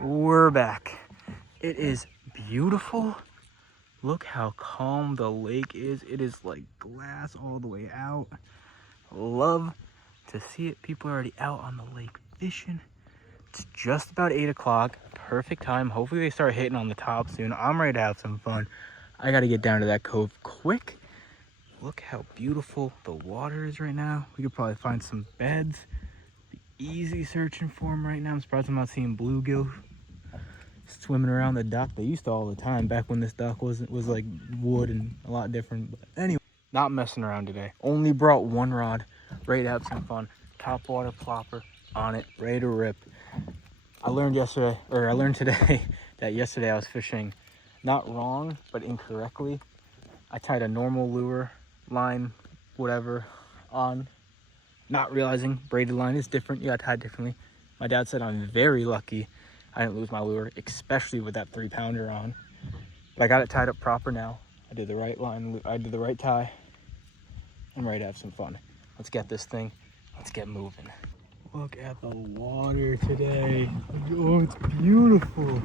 We're back. It is beautiful. Look how calm the lake is. It is like glass all the way out. Love to see it. People are already out on the lake fishing. It's just about 8 o'clock. Perfect time. Hopefully they start hitting on the top soon. I'm ready to have some fun. I got to get down to that cove quick. Look how beautiful the water is right now. We could probably find some beds. Be easy searching for them right now. I'm surprised I'm not seeing bluegill swimming around the dock. They used to all the time back when this dock was like wood and a lot different. But anyway, not messing around today. Only brought one rod, ready to have some fun. Top water plopper on it, ready to rip. I learned today that yesterday I was fishing not wrong, but incorrectly. I tied a normal lure, line, whatever, on, not realizing braided line is different. You gotta tie it differently. My dad said I'm very lucky I didn't lose my lure, especially with that 3-pounder on. But I got it tied up proper now. I did the right line, I did the right tie. I'm ready to have some fun. Let's get this thing, let's get moving. Look at the water today. Oh, it's beautiful.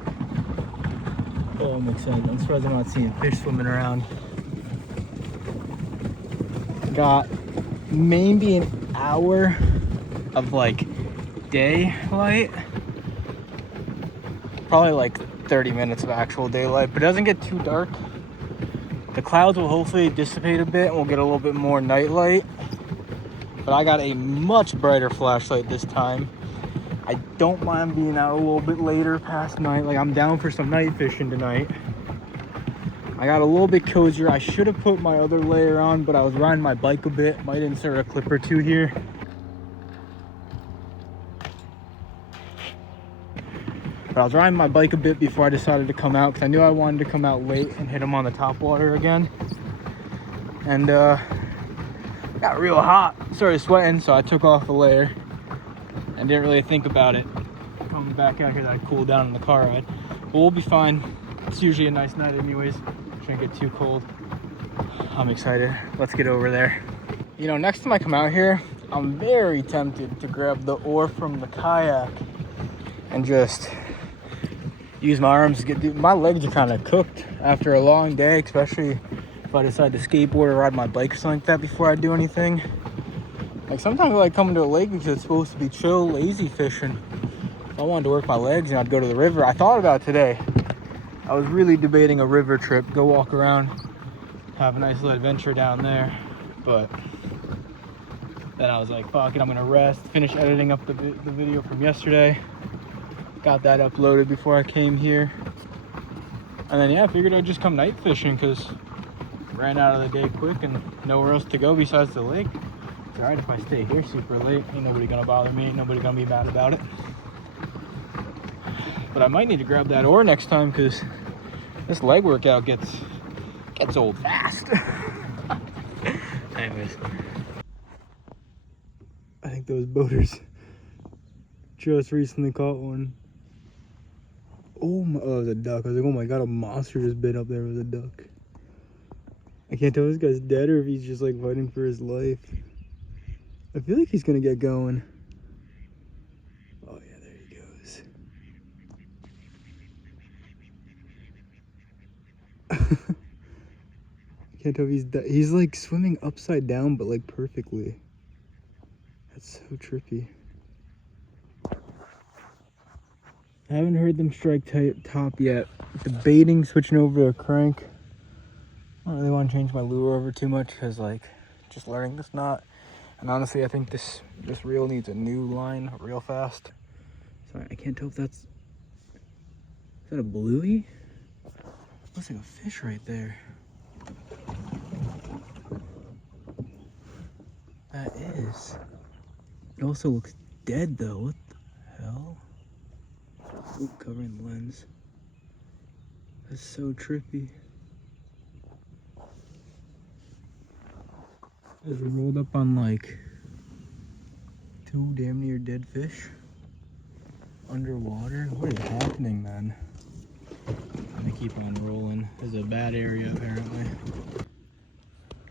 Oh, I'm excited. I'm surprised I'm not seeing fish swimming around. Got maybe an hour of like daylight. Probably like 30 minutes of actual daylight, but it doesn't get too dark. The clouds will hopefully dissipate a bit and we'll get a little bit more night light. But I got a much brighter flashlight this time. I don't mind being out a little bit later past night. Like, I'm down for some night fishing tonight. I got a little bit cozier. I should have put my other layer on, but I was riding my bike a bit. Might insert a clip or two here. But I was riding my bike a bit before I decided to come out because I knew I wanted to come out late and hit them on the top water again. And got real hot, started sweating, so I took off a layer and didn't really think about it. Coming back out here, I'd cool down in the car ride. But we'll be fine. It's usually a nice night anyways. Shouldn't get too cold. I'm excited. Let's get over there. You know, next time I come out here, I'm very tempted to grab the oar from the kayak and just use my arms to get. My legs are kind of cooked after a long day, especially if I decide to skateboard or ride my bike or something like that before I do anything. Like, sometimes I like coming to a lake because it's supposed to be chill, lazy fishing. If I wanted to work my legs, and I'd go to the river. I thought about it today. I was really debating a river trip, go walk around, have a nice little adventure down there. But then I was like, fuck it, I'm gonna rest, finish editing up the video from yesterday. Got that uploaded before I came here. And then, yeah, I figured I'd just come night fishing because ran out of the day quick and nowhere else to go besides the lake. It's alright if I stay here super late. Ain't nobody gonna bother me. Ain't nobody gonna be mad about it. But I might need to grab that oar next time because this leg workout gets old fast. Anyways. I think those boaters just recently caught one. Oh, it was a duck. I was like, oh my god, a monster just bit up there with a duck. I can't tell if this guy's dead or if he's just like fighting for his life. I feel like he's gonna get going. Oh yeah, there he goes. I can't tell if he's dead. He's like swimming upside down, but like perfectly. That's so trippy. I haven't heard them strike top yet. Debating switching over to a crank. I don't really want to change my lure over too much because, like, just learning this knot. And honestly, I think this reel needs a new line real fast. Sorry, I can't tell if that's... Is that a bluey? Looks like a fish right there. That is. It also looks dead though. What the hell? Ooh, covering the lens. That's so trippy. Is it rolled up on like 2 damn near dead fish underwater? What is happening, man? I'm gonna keep on rolling. This is a bad area apparently.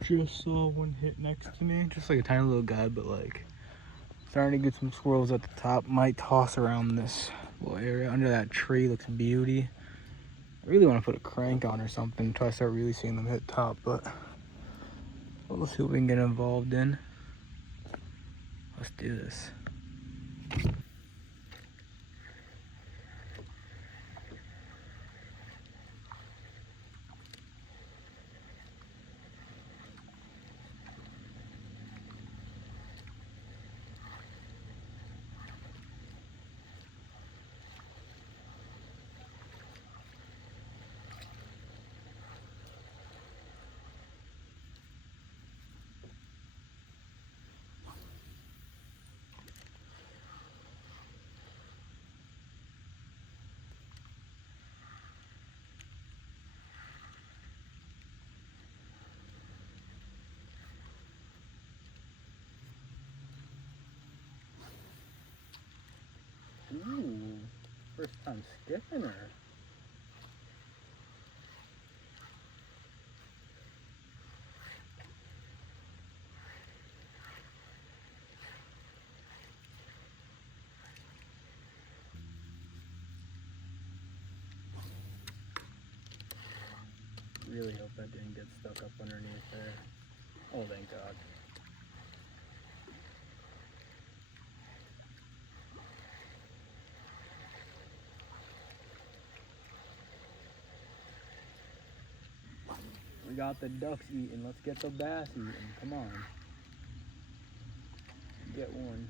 Just saw one hit next to me, just like a tiny little guy, but like starting to get some swirls at the top. Might toss around this little area under that tree looks beauty. I really want to put a crank on or something until I start really seeing them hit top, but we'll see what we can get involved in. Let's do this. Ooh, first time skipping her. Really hope that didn't get stuck up underneath there. Oh, thank God. We got the ducks eating. Let's get the bass eating. Come on. Get one.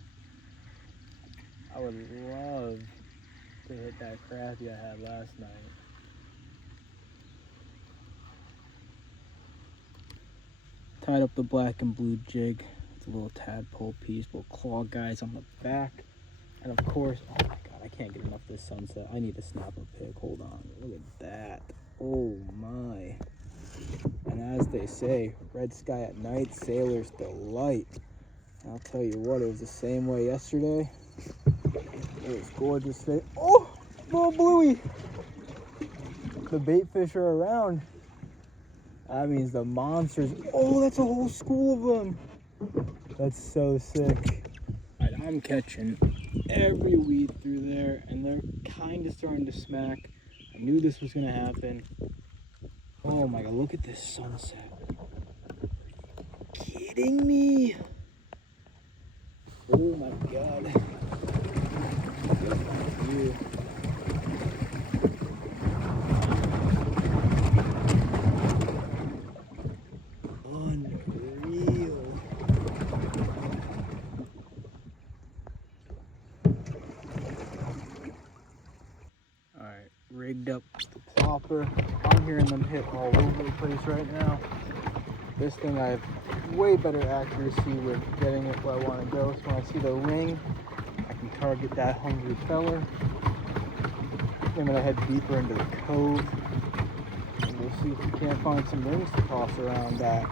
I would love to hit that crappie I had last night. Tied up the black and blue jig. It's a little tadpole piece, little claw guys on the back. And of course, oh my God, I can't get enough of this sunset. I need to snap a pic. Hold on. Look at that. Oh my. And as they say, red sky at night, sailor's delight. I'll tell you what, it was the same way yesterday. It was gorgeous. Oh, little bluey. The bait fish are around. That means the monsters. Oh, that's a whole school of them. That's so sick. All right, I'm catching every weed through there, and they're kind of starting to smack. I knew this was gonna happen. Oh my God, look at this sunset. Are you kidding me? Oh my God. Look at that view. Unreal. Alright, rigged up the plopper. I'm hearing them hit all over the place right now. This thing I have way better accuracy with getting it where I want to go. So when I see the ring, I can target that hungry feller. I'm gonna head deeper into the cove, and we'll see if we can't find some rings to toss around that.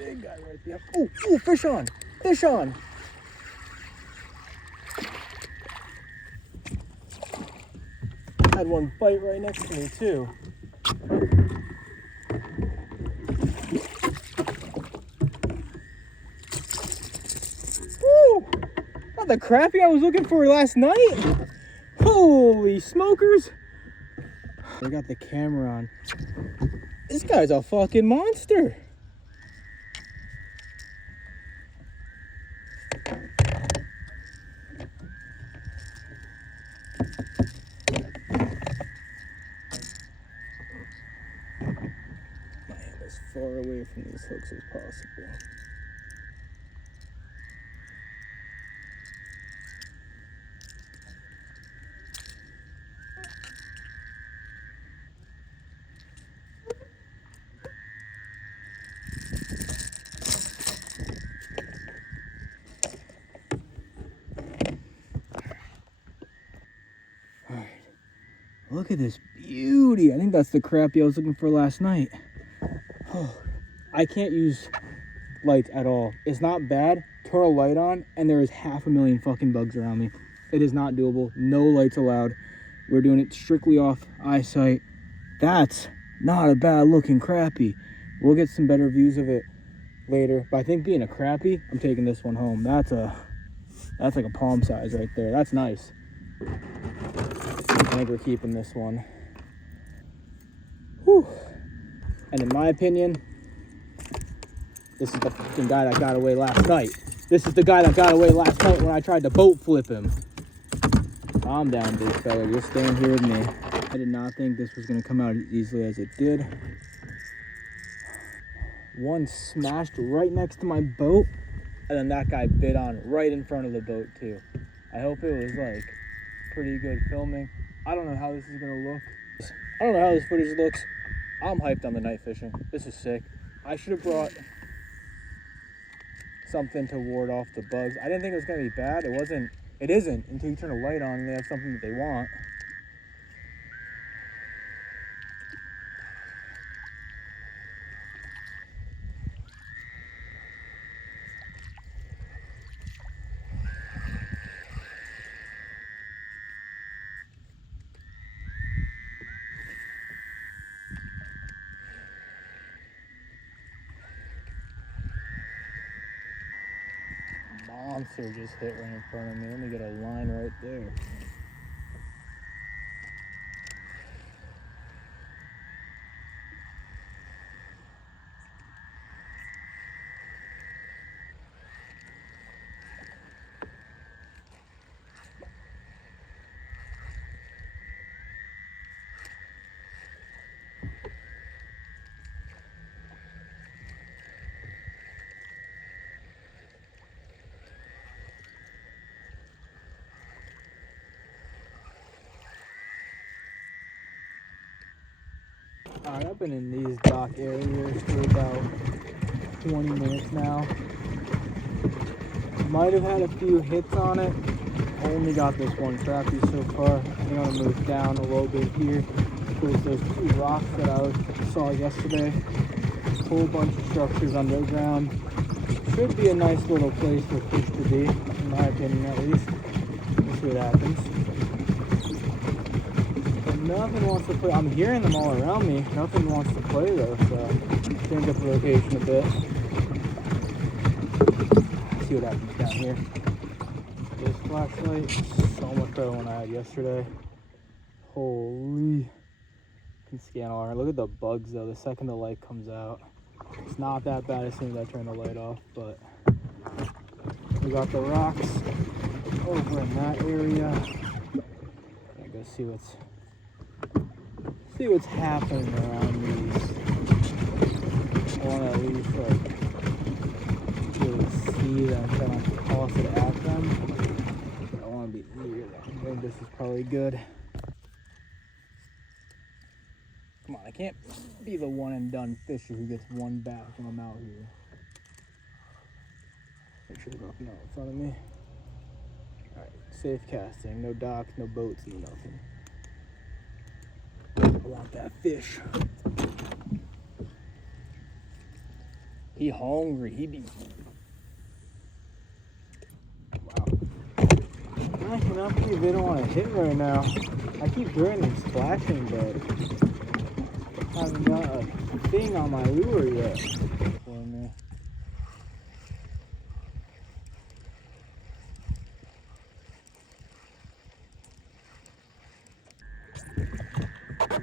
big guy right there. Oh, oh, fish on. Fish on. Had one bite right next to me too. Woo! Not the crappie I was looking for last night. Holy smokers. I got the camera on. This guy's a fucking monster. As far away from these hooks as possible. All right, look at this beauty. I think that's the crappie I was looking for last night. Oh, I can't use lights at all. It's not bad. Turn a light on and there is 500,000 fucking bugs around me. It is not doable. No lights allowed. We're doing it strictly off eyesight. That's not a bad looking crappie. We'll get some better views of it later. But I think being a crappie, I'm taking this one home. That's like a palm size right there. That's nice. I think we're keeping this one. Whew. And in my opinion, this is the fucking guy that got away last night. This is the guy that got away last night when I tried to boat flip him. Calm down, big fella. You're staying here with me. I did not think this was going to come out as easily as it did. One smashed right next to my boat, and then that guy bit on right in front of the boat, too. I hope it was, like, pretty good filming. I don't know how this is going to look. I don't know how this footage looks. I'm hyped on the night fishing. This is sick. I should have brought something to ward off the bugs. I didn't think it was going to be bad. It isn't until you turn a light on and they have something that they want. Monster just hit right in front of me. Let me get a line right there. Alright, I've been in these dock areas for about 20 minutes now. Might have had a few hits on it. Only got this one crappie so far. I'm gonna move down a little bit here towards those two rocks that I saw yesterday. Whole bunch of structures underground. Should be a nice little place for fish to be, in my opinion at least. We'll see what happens. Nothing wants to play. I'm hearing them all around me. Nothing wants to play though, so change up the location a bit. See what happens down here. This flashlight, so much better than I had yesterday. Holy. Can scan all around. Look at the bugs though. The second the light comes out, it's not that bad as soon as I turn the light off. But we got the rocks over in that area. I go see what's happening around these. I want to at least like really see them, kind of toss it at them. I want to be near them. I think this is probably good. Come on, I can't be the one and done fisher who gets one bass when I'm out here. Make sure there's nothing out in front of me. Alright, safe casting. No docks, no boats, no nothing. I want that fish. He hungry. He be. Wow. I cannot believe they don't want to hit right now. I keep hearing them splashing, but I haven't got a thing on my lure yet. For me.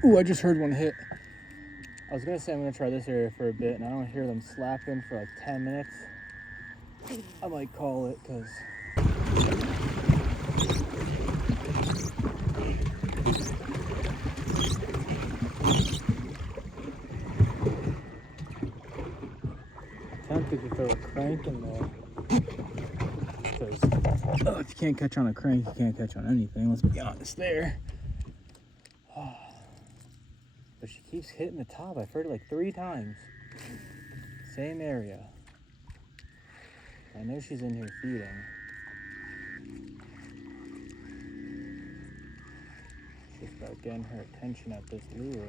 Ooh, I just heard one hit. I was gonna say I'm gonna try this area for a bit, and I don't hear them slapping for like 10 minutes. I might call it, cause tempted to throw a crank in there. Because if you can't catch on a crank, you can't catch on anything. Let's be honest there. But she keeps hitting the top. I've heard it like 3 times. Same area. I know she's in here feeding. It's just about getting her attention at this lure.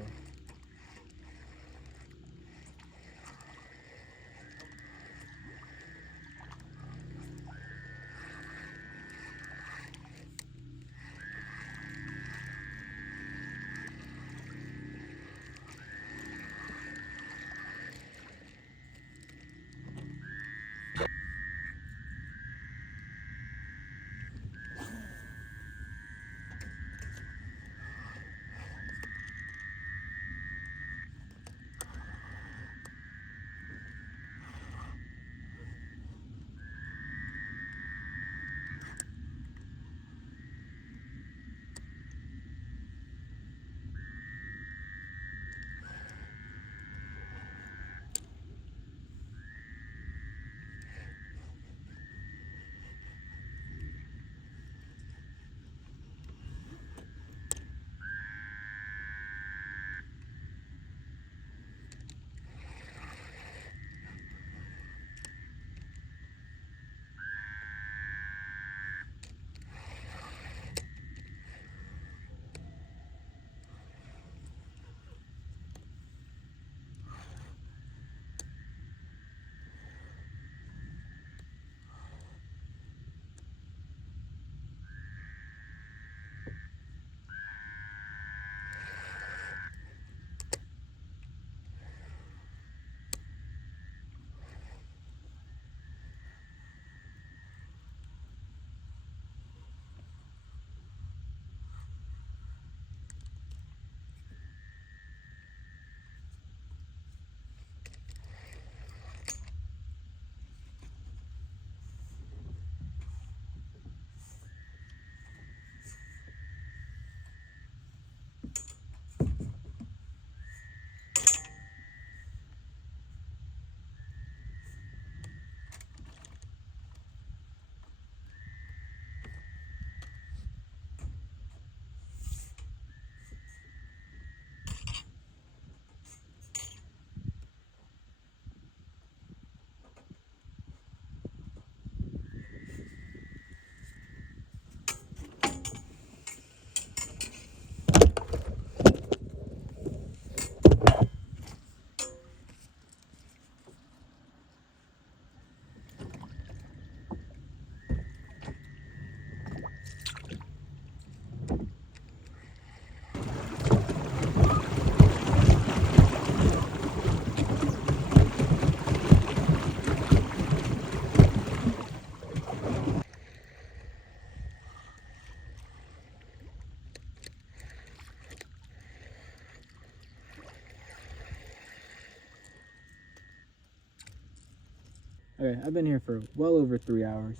Okay, I've been here for well over 3 hours,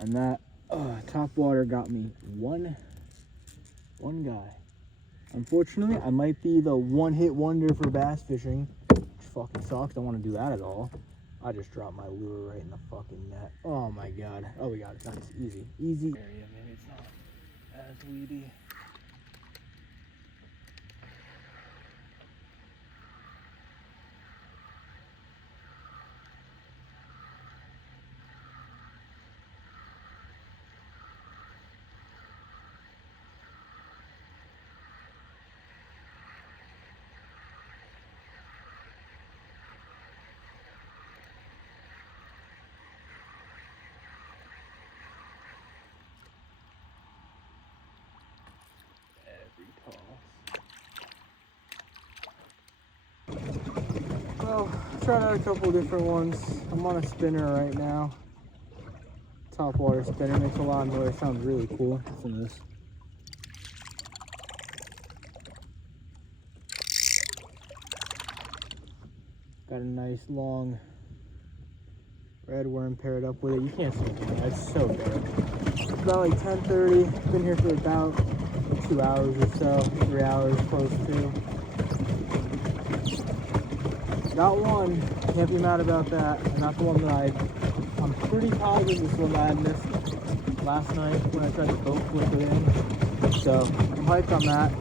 and that top water got me one guy. Unfortunately, I might be the one-hit wonder for bass fishing, which fucking sucks. Don't want to do that at all. I just dropped my lure right in the fucking net. Oh my god. Oh, we got it. Nice. Easy. Easy. Area. Maybe it's not as weedy. So, tried out a couple different ones. I'm on a spinner right now. Top water spinner, makes a lot of noise, sounds really cool. Listen to this. Got a nice long red worm paired up with it. You can't see it, it's so good. It's about like 10:30. Been here for about 2 hours or so, 3 hours close to. Got one, can't be mad about that. Not the one that I'm pretty positive this one that I missed last night when I tried to boat flip it in. So I'm hyped on that.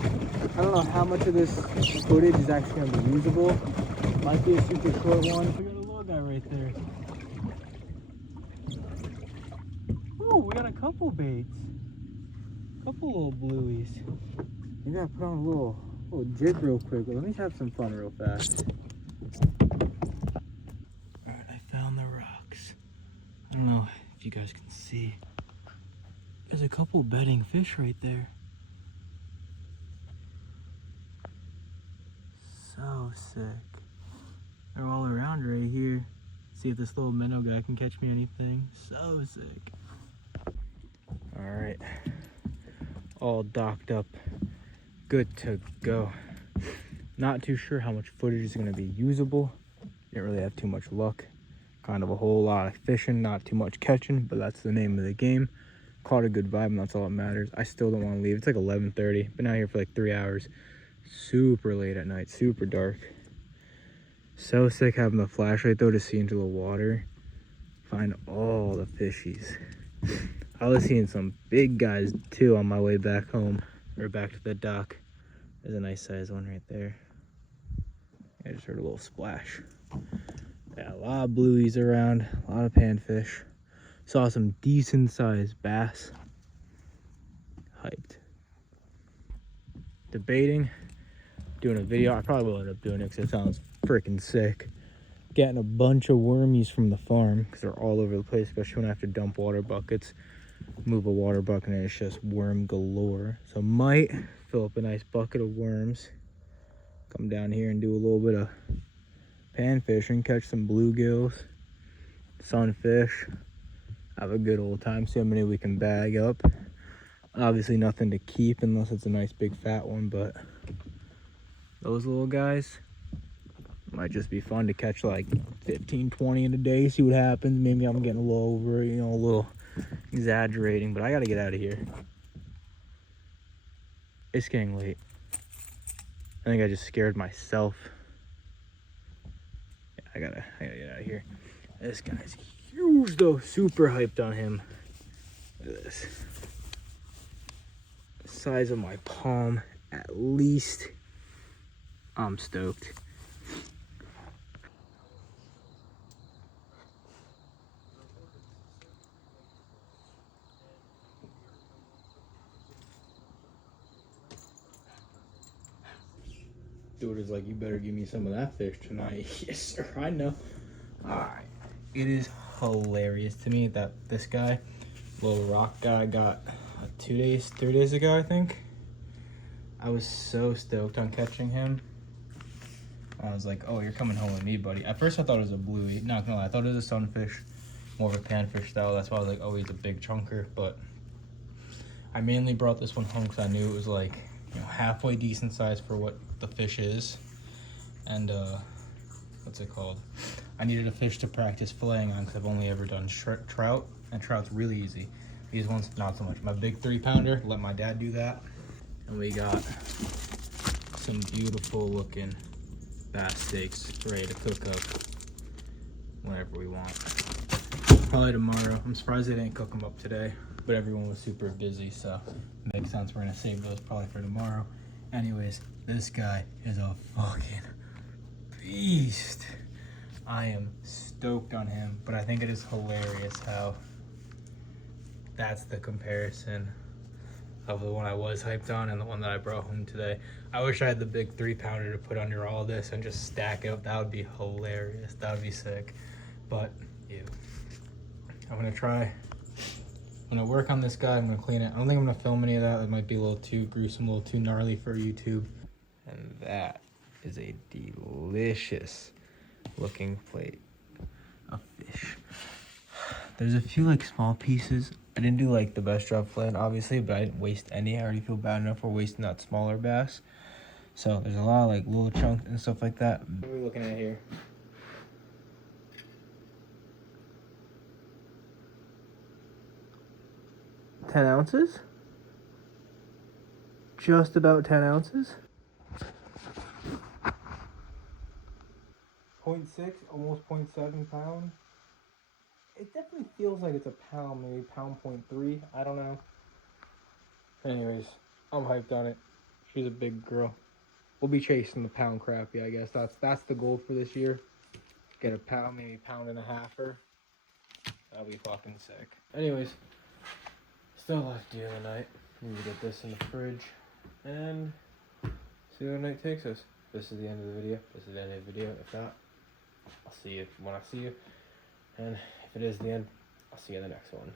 I don't know how much of this footage is actually going to be usable. Might be a super short one. We got a little guy right there. Oh, we got a couple baits. Couple little blueies. Maybe I put on a little jig real quick. Let me have some fun real fast. Alright, I found the rocks. I don't know if you guys can see. There's a couple bedding fish right there. So sick. They're all around right here. See if this little minnow guy can catch me anything. So sick. Alright. All docked up. Good to go. Not too sure how much footage is going to be usable. Didn't really have too much luck. Kind of a whole lot of fishing, not too much catching, but that's the name of the game. Caught a good vibe, and that's all that matters. I still don't want to leave. It's like 11:30. Been out here for like 3 hours. Super late at night, super dark. So sick having the flashlight though to see into the water. Find all the fishies. I was seeing some big guys too on my way back home, or back to the dock. There's a nice size one right there. I just heard a little splash. Yeah, a lot of blueies around, a lot of panfish. Saw some decent sized bass. Hyped. Debating doing a video. I probably will end up doing it because it sounds freaking sick. Getting a bunch of wormies from the farm because they're all over the place, especially when I have to dump water buckets. Move a water bucket and it's just worm galore. So might fill up a nice bucket of worms. Come down here and do a little bit of pan fishing, catch some bluegills, sunfish. Have a good old time. See how many we can bag up. Obviously nothing to keep unless it's a nice big fat one, but those little guys might just be fun to catch like 15, 20 in a day, see what happens. Maybe I'm getting a little over, a little exaggerating, but I gotta get out of here. It's getting late. I think I just scared myself. Yeah, I gotta get out of here. This guy's huge though, super hyped on him. Look at this. The size of my palm at least. I'm stoked. Dude is like, you better give me some of that fish tonight. Yes, sir, I know. Alright. It is hilarious to me that this guy, little rock guy, got 3 days ago, I think. I was so stoked on catching him. I was like, oh, you're coming home with me, buddy. At first I thought it was a bluey. Not gonna lie, I thought it was a sunfish. More of a panfish style. That's why I was like, oh, he's a big chunker. But I mainly brought this one home because I knew it was like, halfway decent size for what the fish is. And what's it called? I needed a fish to practice filleting on because I've only ever done trout, and trout's really easy. These ones, not so much. My big 3-pounder, let my dad do that. And we got some beautiful looking bass steaks ready to cook up whenever we want. Probably tomorrow. I'm surprised they didn't cook them up today, but everyone was super busy, so it makes sense. We're gonna save those probably for tomorrow. Anyways, this guy is a fucking beast. I am stoked on him, but I think it is hilarious how that's the comparison of the one I was hyped on and the one that I brought home today. I wish I had the big 3-pounder to put under all this and just stack it up. That would be hilarious. That would be sick. But ew. I'm gonna work on this guy. I'm gonna clean it. I don't think I'm gonna film any of that. That might be a little too gruesome, a little too gnarly for YouTube. And that is a delicious looking plate of fish. There's a few like small pieces. I didn't do like the best job filleting, obviously, but I didn't waste any. I already feel bad enough for wasting that smaller bass. So there's a lot of like little chunks and stuff like that. What are we looking at here? $10 ounces? Just about 10 ounces. 0.6, almost 0.7 pound. It definitely feels like it's a pound, maybe pound 0.3. I don't know. Anyways, I'm hyped on it. She's a big girl. We'll be chasing the pound crappie, I guess. That's the goal for this year. Get a pound, maybe pound and a halfer. That'll be fucking sick. Anyways, still a lot to do in the night. Need to get this in the fridge and see where the night takes us. This is the end of the video. This is the end of the video. If not, I'll see you when I see you. And if it is the end, I'll see you in the next one.